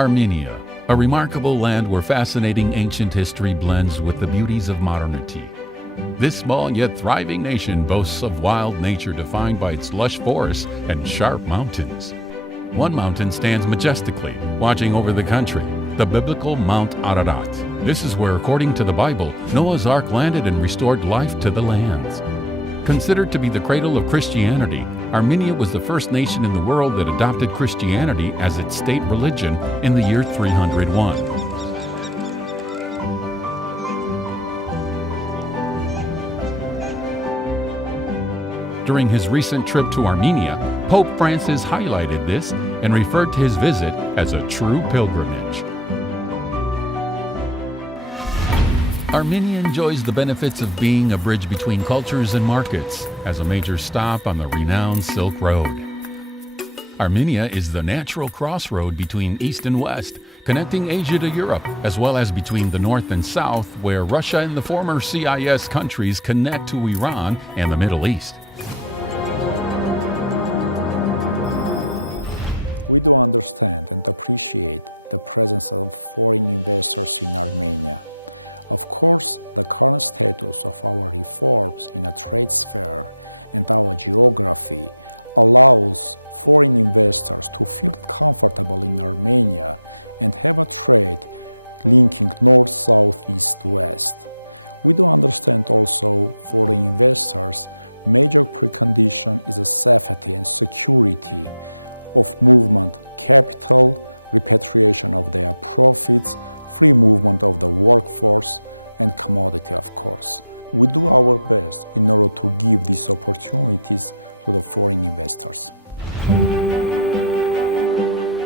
Armenia, a remarkable land where fascinating ancient history blends with the beauties of modernity. This small yet thriving nation boasts of wild nature defined by its lush forests and sharp mountains. One mountain stands majestically, watching over the country, the biblical Mount Ararat. This is where, according to the Bible, Noah's Ark landed and restored life to the lands. Considered to be the cradle of Christianity, Armenia was the first nation in the world that adopted Christianity as its state religion in the year 301. During his recent trip to Armenia, Pope Francis highlighted this and referred to his visit as a true pilgrimage. Armenia enjoys the benefits of being a bridge between cultures and markets, as a major stop on the renowned Silk Road. Armenia is the natural crossroad between East and West, connecting Asia to Europe, as well as between the North and South, where Russia and the former CIS countries connect to Iran and the Middle East.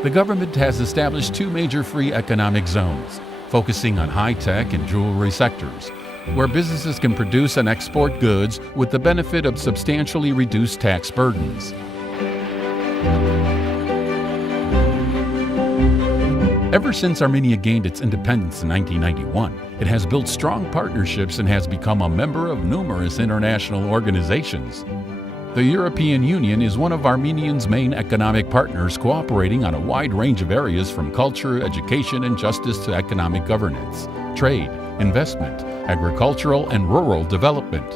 The government has established two major free economic zones, focusing on high-tech and jewelry sectors, where businesses can produce and export goods with the benefit of substantially reduced tax burdens. Ever since Armenia gained its independence in 1991, it has built strong partnerships and has become a member of numerous international organizations. The European Union is one of Armenia's main economic partners, cooperating on a wide range of areas from culture, education, and justice to economic governance, trade, investment, agricultural, and rural development.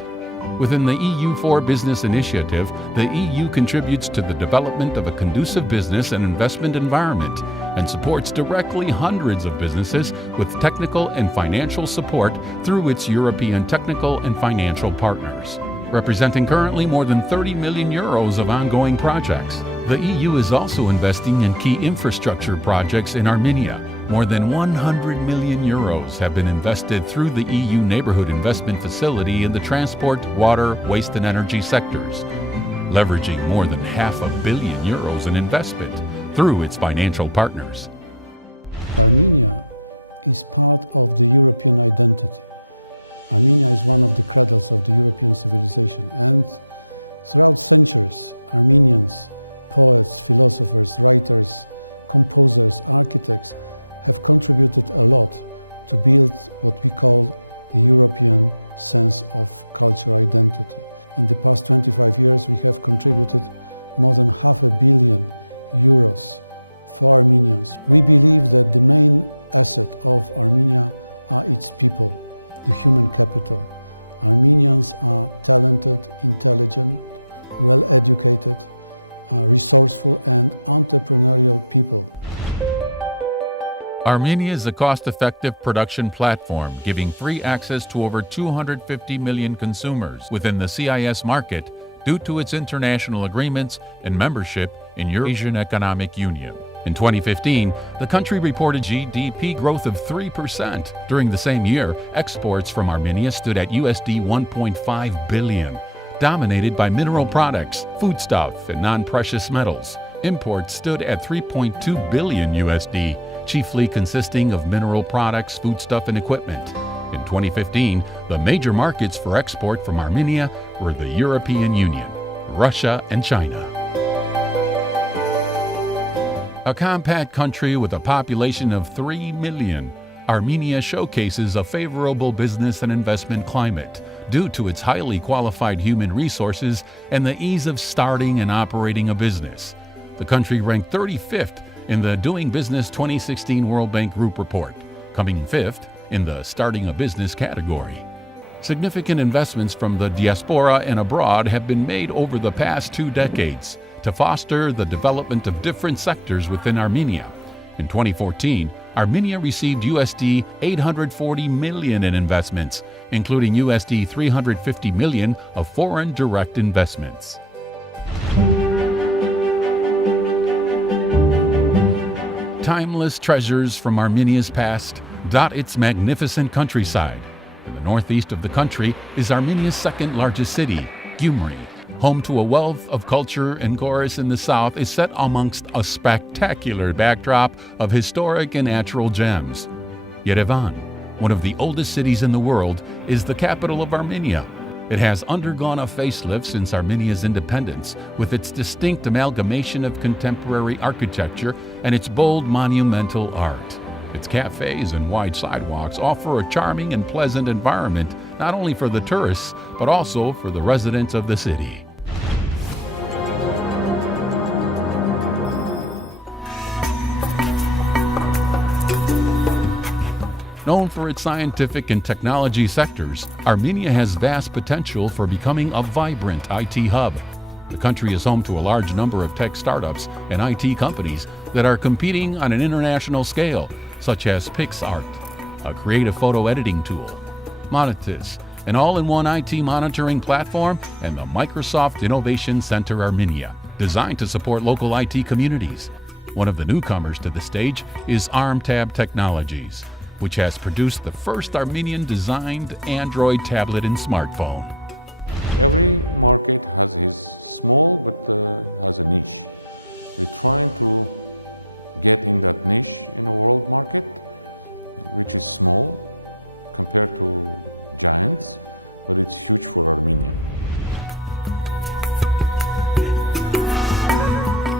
Within the EU4 Business Initiative, the EU contributes to the development of a conducive business and investment environment and supports directly hundreds of businesses with technical and financial support through its European technical and financial partners, representing currently more than 30 million euros of ongoing projects. The EU is also investing in key infrastructure projects in Armenia. More than 100 million euros have been invested through the EU Neighborhood Investment Facility in the transport, water, waste, and energy sectors, leveraging more than €500 million in investment through its financial partners. Armenia is a cost-effective production platform, giving free access to over 250 million consumers within the CIS market due to its international agreements and membership in Eurasian Economic Union. In 2015, the country reported GDP growth of 3%. During the same year, exports from Armenia stood at USD 1.5 billion, dominated by mineral products, foodstuff, and non-precious metals. Imports stood at 3.2 billion USD, chiefly consisting of mineral products, foodstuff, and equipment. In 2015, the major markets for export from Armenia were the European Union, Russia, and China. A compact country with a population of 3 million, Armenia showcases a favorable business and investment climate due to its highly qualified human resources and the ease of starting and operating a business. The country ranked 35th in the Doing Business 2016 World Bank Group Report, coming fifth in the Starting a Business category. Significant investments from the diaspora and abroad have been made over the past 2 decades to foster the development of different sectors within Armenia. In 2014, Armenia received USD 840 million in investments, including USD 350 million of foreign direct investments. Timeless treasures from Armenia's past dot its magnificent countryside. In the northeast of the country is Armenia's second largest city, Gyumri. Home to a wealth of culture, and Goris in the south is set amongst a spectacular backdrop of historic and natural gems. Yerevan, one of the oldest cities in the world, is the capital of Armenia. It has undergone a facelift since Armenia's independence, with its distinct amalgamation of contemporary architecture and its bold monumental art. Its cafes and wide sidewalks offer a charming and pleasant environment, not only for the tourists, but also for the residents of the city. Known for its scientific and technology sectors, Armenia has vast potential for becoming a vibrant IT hub. The country is home to a large number of tech startups and IT companies that are competing on an international scale, such as PixArt, a creative photo editing tool, Monetis, an all-in-one IT monitoring platform, and the Microsoft Innovation Center Armenia, designed to support local IT communities. One of the newcomers to the stage is ARMTab Technologies, which has produced the first Armenian-designed Android tablet and smartphone.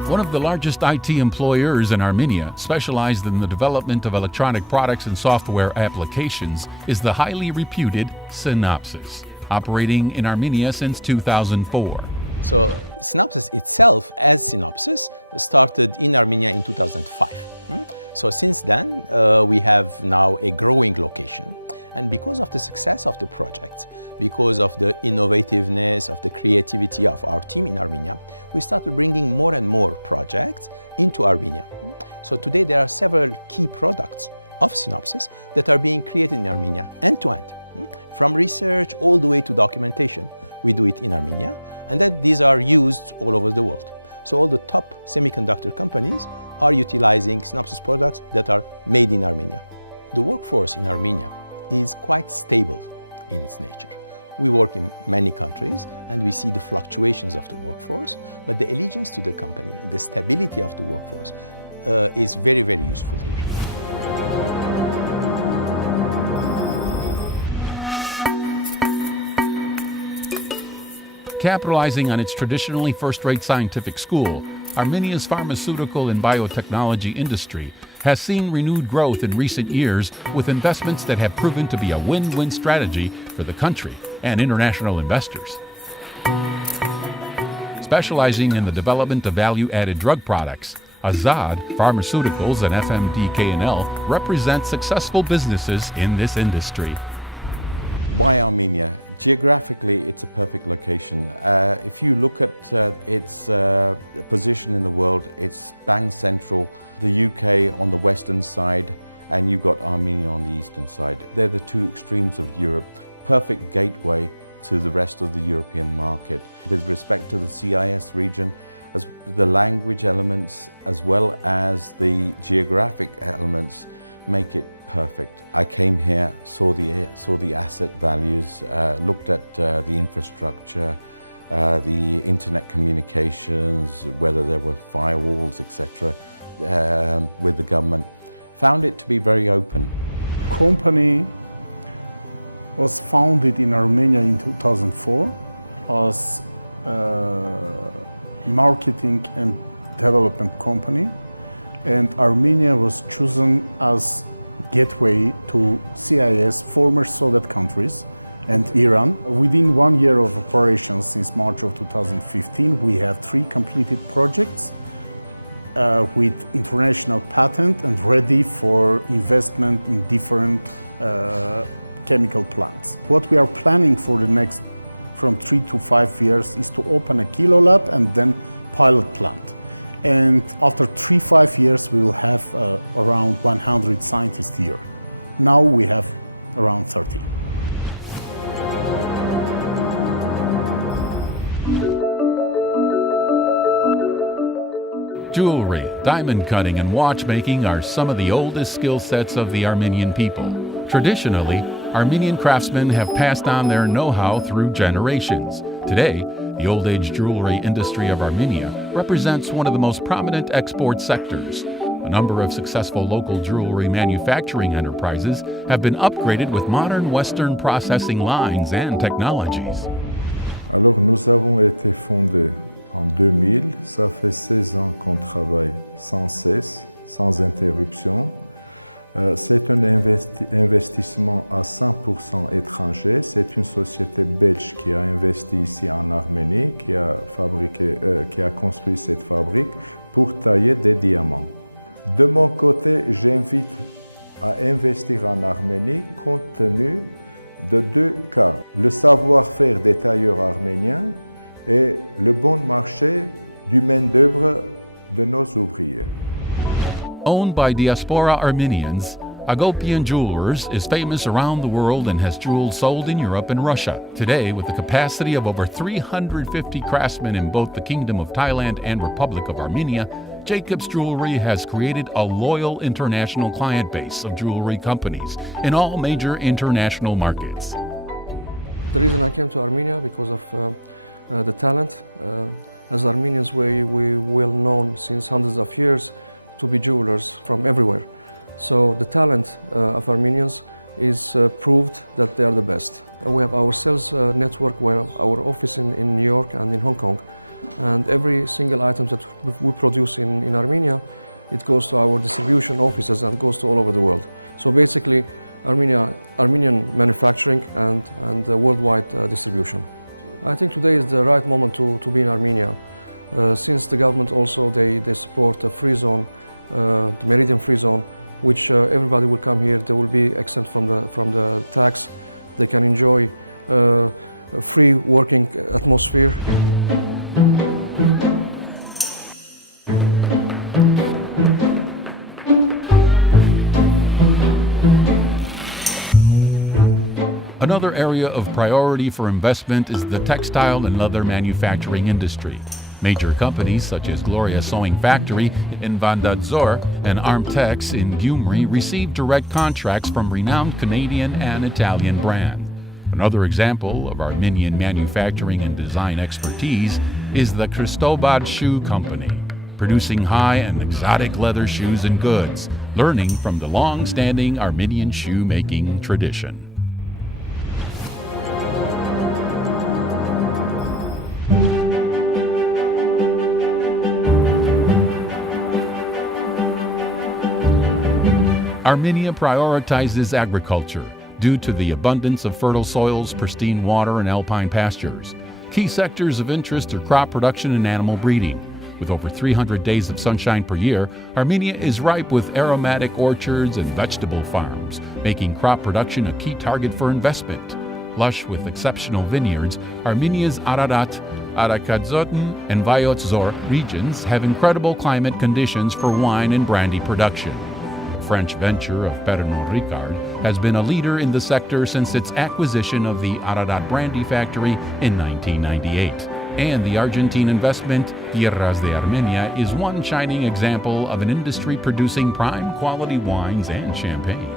One of the largest IT employers in Armenia, specialized in the development of electronic products and software applications, is the highly reputed Synopsys, operating in Armenia since 2004. Capitalizing on its traditionally first-rate scientific school, Armenia's pharmaceutical and biotechnology industry has seen renewed growth in recent years, with investments that have proven to be a win-win strategy for the country and international investors. Specializing in the development of value-added drug products, Azad Pharmaceuticals and FMD K&L represent successful businesses in this industry. Perfect gateway to the rest of the European market with respect to the language element as well as the geographic element make it perfect. I came here for the values, looked at the infrastructure, internet communication, whether it was firewalls, etc., with the government. Found it to be very, very good. The company was founded in Armenia in 2004 as a marketing and development company, and Armenia was chosen as gateway to CIS, former Soviet countries, and Iran. Within 1 year of operations since March of 2015, we have 3 completed projects, with international patents and ready for investment in different chemical plants. What we are planning for the next from 3 to 5 years is to open a kilo lab and then pilot plant. And after 3-5 years, we will have around 1,000 scientists here. Now we have around 100. Jewelry, diamond cutting, and watchmaking are some of the oldest skill sets of the Armenian people. Traditionally, Armenian craftsmen have passed on their know-how through generations. Today, the old-age jewelry industry of Armenia represents one of the most prominent export sectors. A number of successful local jewelry manufacturing enterprises have been upgraded with modern Western processing lines and technologies. Owned by diaspora Armenians, Agopian Jewelers is famous around the world and has jewels sold in Europe and Russia. Today, with a capacity of over 350 craftsmen in both the Kingdom of Thailand and Republic of Armenia, Jacobs Jewelry has created a loyal international client base of jewelry companies in all major international markets. To be jewelers from everywhere. So the talent of Armenians is the proof that they are the best. And we have our sales network where our offices in New York and in Hong Kong. And every single item that we produce in Armenia, it goes to our distribution offices and goes to all over the world. So basically, Armenian manufacturing and worldwide distribution. I think today is the right moment to be in Armenia. Since the government also they just closed the free zone, Mediterranean free zone, which everybody will come here, so will be exempt from the tax. They can enjoy a free working atmosphere. Another area of priority for investment is the textile and leather manufacturing industry. Major companies such as Gloria Sewing Factory in Vandadzor and Armtex in Gyumri receive direct contracts from renowned Canadian and Italian brands. Another example of Armenian manufacturing and design expertise is the Cristobal Shoe Company, producing high and exotic leather shoes and goods, learning from the long-standing Armenian shoemaking tradition. Armenia prioritizes agriculture due to the abundance of fertile soils, pristine water, and alpine pastures. Key sectors of interest are crop production and animal breeding. With over 300 days of sunshine per year, Armenia is ripe with aromatic orchards and vegetable farms, making crop production a key target for investment. Lush with exceptional vineyards, Armenia's Ararat, Arakadzoten, and Vayotzor regions have incredible climate conditions for wine and brandy production. French venture of Pernod Ricard has been a leader in the sector since its acquisition of the Ararat brandy factory in 1998. And the Argentine investment, Tierras de Armenia, is one shining example of an industry producing prime quality wines and champagne.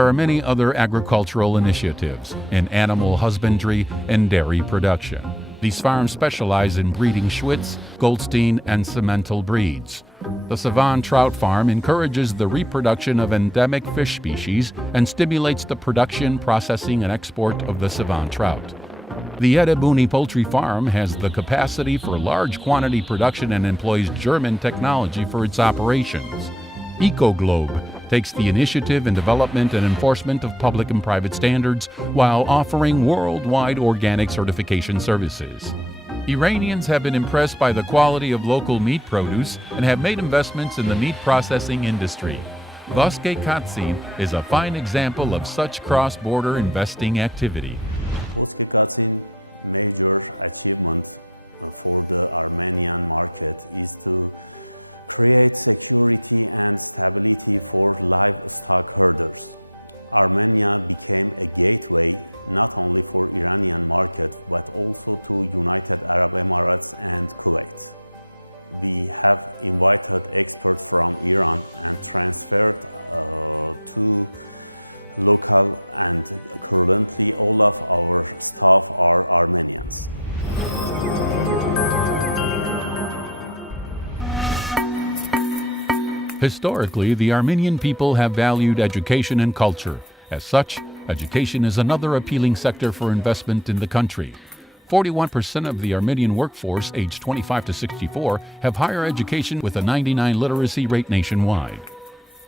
there are many other agricultural initiatives in animal husbandry and dairy production. These farms specialize in breeding Schwitz, Goldstein, and Simmental breeds. The Savon Trout Farm encourages the reproduction of endemic fish species and stimulates the production, processing, and export of the Savon trout. The Edebuni Poultry Farm has the capacity for large quantity production and employs German technology for its operations. EcoGlobe takes the initiative in development and enforcement of public and private standards while offering worldwide organic certification services. Iranians have been impressed by the quality of local meat produce and have made investments in the meat processing industry. Voske Katsin is a fine example of such cross-border investing activity. Historically, the Armenian people have valued education and culture. As such, education is another appealing sector for investment in the country. 41% of the Armenian workforce aged 25 to 64 have higher education with a 99 literacy rate nationwide.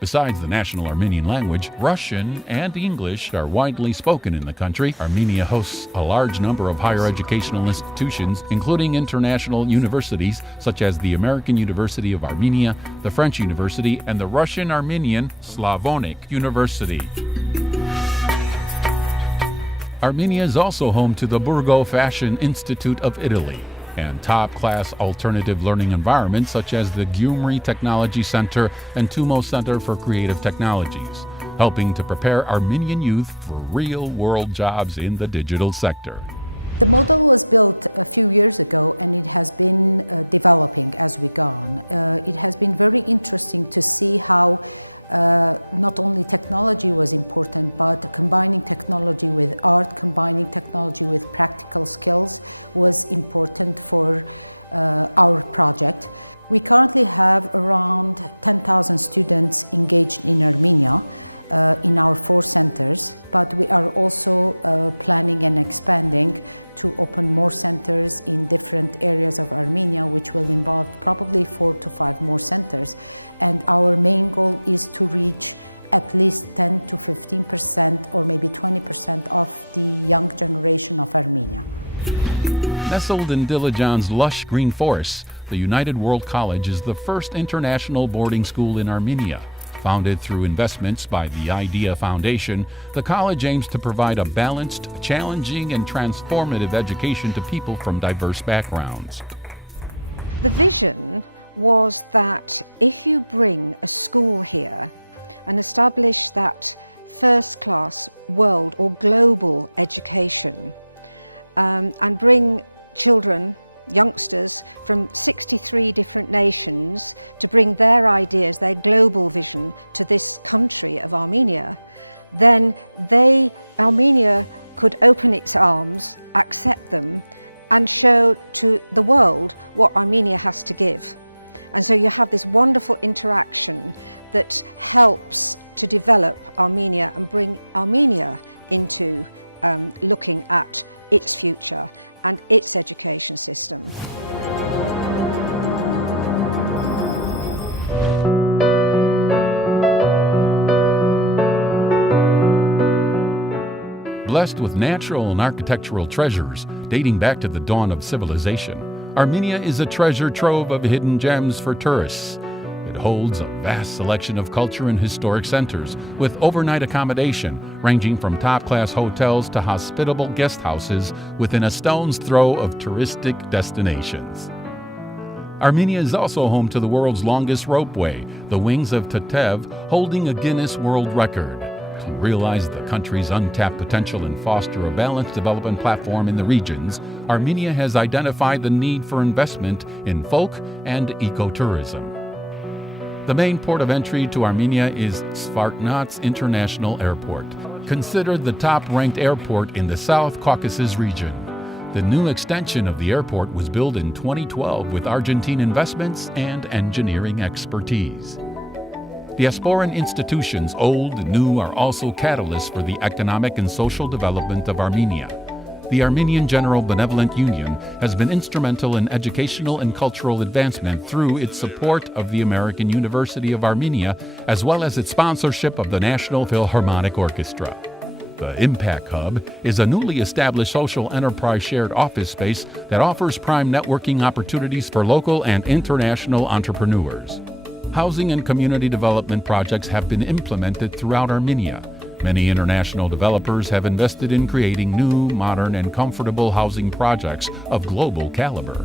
Besides the national Armenian language, Russian and English are widely spoken in the country. Armenia hosts a large number of higher educational institutions, including international universities such as the American University of Armenia, the French University, and the Russian Armenian Slavonic University. Armenia is also home to the Burgo Fashion Institute of Italy and top-class alternative learning environments such as the Gyumri Technology Center and Tumo Center for Creative Technologies, helping to prepare Armenian youth for real-world jobs in the digital sector. Nestled in Dilijan's lush green forests, the United World College is the first international boarding school in Armenia. Founded through investments by the IDEA Foundation, the college aims to provide a balanced, challenging, and transformative education to people from diverse backgrounds. The vision was that if you bring a school here and establish that first-class world or global education, and bring children, youngsters from 63 different nations to bring their ideas, their global history to this country of Armenia, then Armenia could open its arms, accept them, and show to the world what Armenia has to give. And so you have this wonderful interaction that helps to develop Armenia and bring Armenia into looking at its future and its education system. Blessed with natural and architectural treasures dating back to the dawn of civilization, Armenia is a treasure trove of hidden gems for tourists. It holds a vast selection of culture and historic centers, with overnight accommodation ranging from top-class hotels to hospitable guest houses within a stone's throw of touristic destinations. Armenia is also home to the world's longest ropeway, the Wings of Tetev, holding a Guinness World Record. To realize the country's untapped potential and foster a balanced development platform in the regions, Armenia has identified the need for investment in folk and ecotourism. The main port of entry to Armenia is Svartnats International Airport, considered the top-ranked airport in the South Caucasus region. The new extension of the airport was built in 2012 with Argentine investments and engineering expertise. Diasporan institutions, old and new, are also catalysts for the economic and social development of Armenia. The Armenian General Benevolent Union has been instrumental in educational and cultural advancement through its support of the American University of Armenia, as well as its sponsorship of the National Philharmonic Orchestra. The Impact Hub is a newly established social enterprise shared office space that offers prime networking opportunities for local and international entrepreneurs. Housing and community development projects have been implemented throughout Armenia. Many international developers have invested in creating new, modern, and comfortable housing projects of global caliber.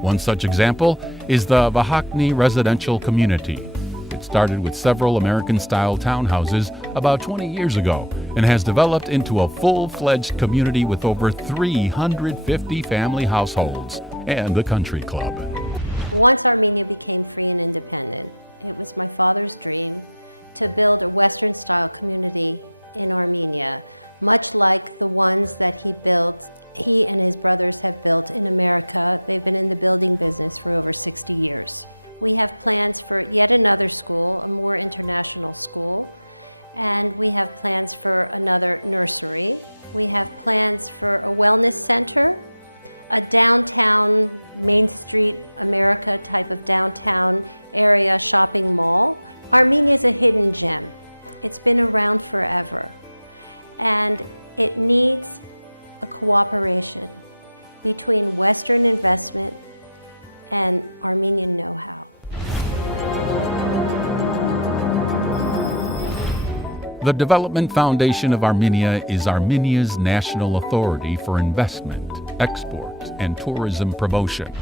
One such example is the Vahakhny residential community. It started with several American-style townhouses about 20 years ago and has developed into a full-fledged community with over 350 family households and a country club. The Development Foundation of Armenia is Armenia's national authority for investment, export, and tourism promotion.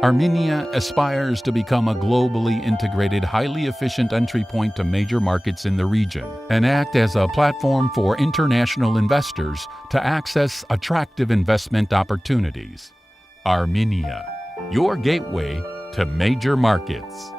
Armenia aspires to become a globally integrated, highly efficient entry point to major markets in the region and act as a platform for international investors to access attractive investment opportunities. Armenia, your gateway to major markets.